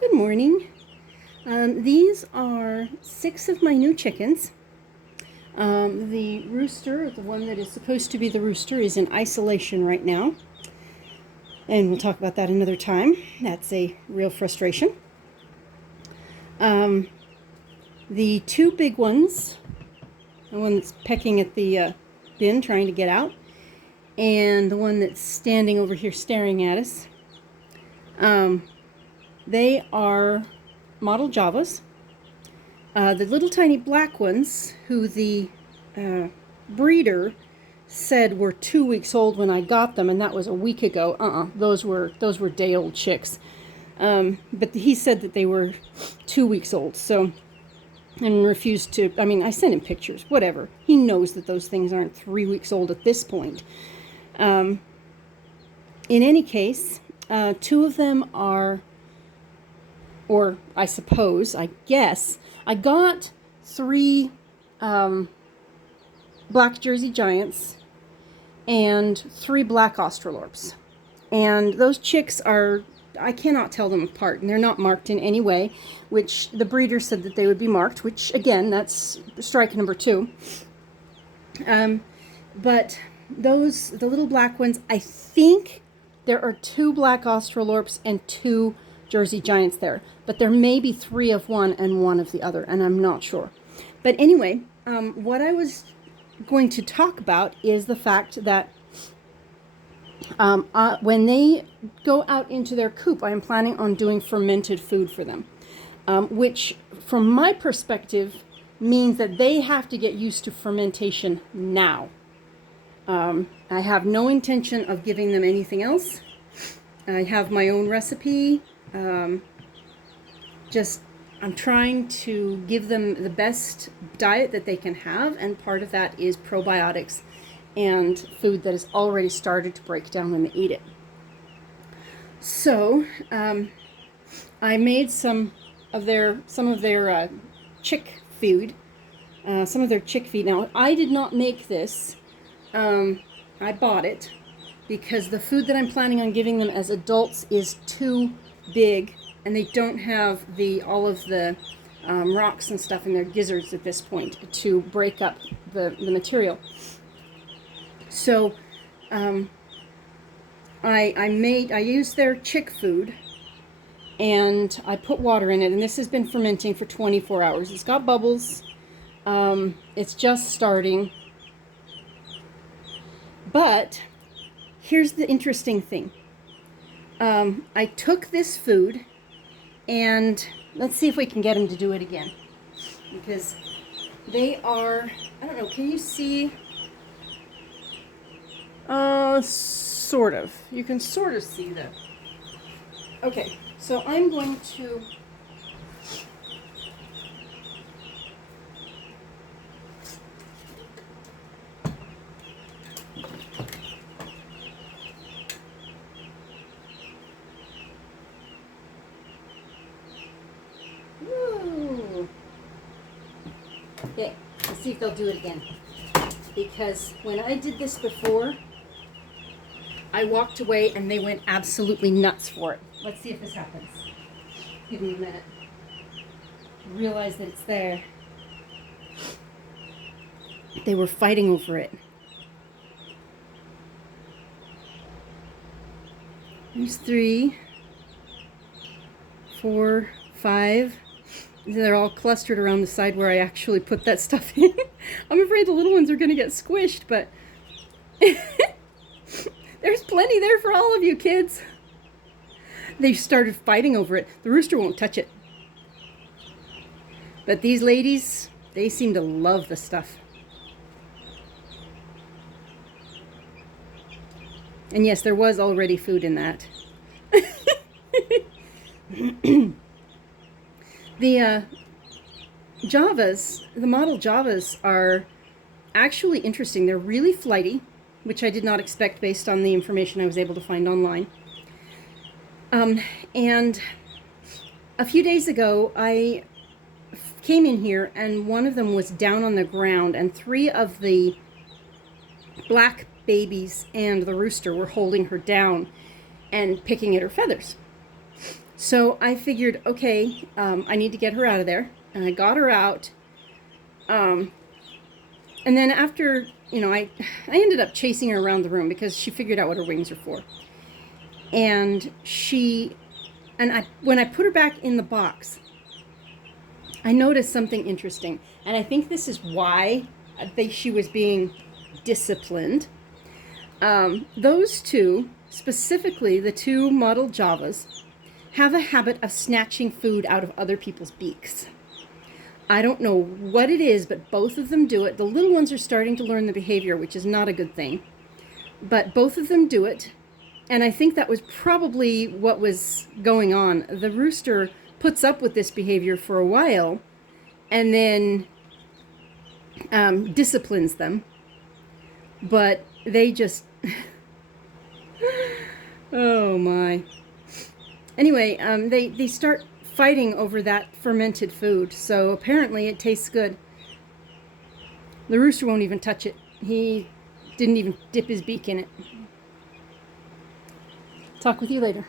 Good morning. These are 6 of my new chickens. The rooster, the one that is supposed to be the rooster, is in isolation right now. And we'll talk about that another time. That's a real frustration. The 2 big ones, the one that's pecking at the bin trying to get out, and the one that's standing over here staring at us, they are model Javas. The little tiny black ones, who the breeder said were 2 weeks old when I got them, and that was a week ago. Those were day-old chicks. But he said that they were 2 weeks old, so, and refused to. I mean, I sent him pictures. Whatever. He knows that those things aren't 3 weeks old at this point. In any case, 2 of them are, or I guess, I got 3 black Jersey Giants and 3 black Australorps. And those chicks are, I cannot tell them apart, and they're not marked in any way, which the breeder said that they would be marked, which, again, that's strike number 2. But the little black ones, I think there are 2 black Australorps and 2 Jersey Giants there, but there may be 3 of one and 1 of the other, and I'm not sure. But anyway, what I was going to talk about is the fact that when they go out into their coop, I am planning on doing fermented food for them, which from my perspective means that they have to get used to fermentation now. I have no intention of giving them anything else. I have my own recipe. I'm trying to give them the best diet that they can have, and part of that is probiotics and food that has already started to break down when they eat it. So I made some of their chick food, some of their chick feed. Now, I did not make this. I bought it because the food that I'm planning on giving them as adults is too big, and they don't have all of the rocks and stuff in their gizzards at this point to break up the material. So I used their chick food, and I put water in it, and this has been fermenting for 24 hours. It's got bubbles. It's just starting. But here's the interesting thing. I took this food, and let's see if we can get them to do it again. Because they are, I don't know, can you see? Sort of. You can sort of see them. Okay, so I'm going to okay, let's see if they'll do it again. Because when I did this before, I walked away and they went absolutely nuts for it. Let's see if this happens. Give me a minute. Realize that it's there. They were fighting over it. There's 3, 4, 5. They're all clustered around the side where I actually put that stuff in. I'm afraid the little ones are going to get squished, but there's plenty there for all of you kids. They started fighting over it. The rooster won't touch it. But these ladies, they seem to love the stuff. And yes, there was already food in that. The Javas, the model Javas, are actually interesting. They're really flighty, which I did not expect based on the information I was able to find online. And a few days ago, I came in here, and one of them was down on the ground, and 3 of the black babies and the rooster were holding her down and picking at her feathers. So I figured, okay, I need to get her out of there. And I got her out. And then after, I ended up chasing her around the room because she figured out what her wings are for. And when I put her back in the box, I noticed something interesting. And I think this is why she was being disciplined. Those two, specifically the two mottled Javas, have a habit of snatching food out of other people's beaks. I don't know what it is, but both of them do it. The little ones are starting to learn the behavior, which is not a good thing. But both of them do it. And I think that was probably what was going on. The rooster puts up with this behavior for a while and then disciplines them. But they just... oh my. Anyway, they start fighting over that fermented food, so apparently it tastes good. The rooster won't even touch it. He didn't even dip his beak in it. Talk with you later.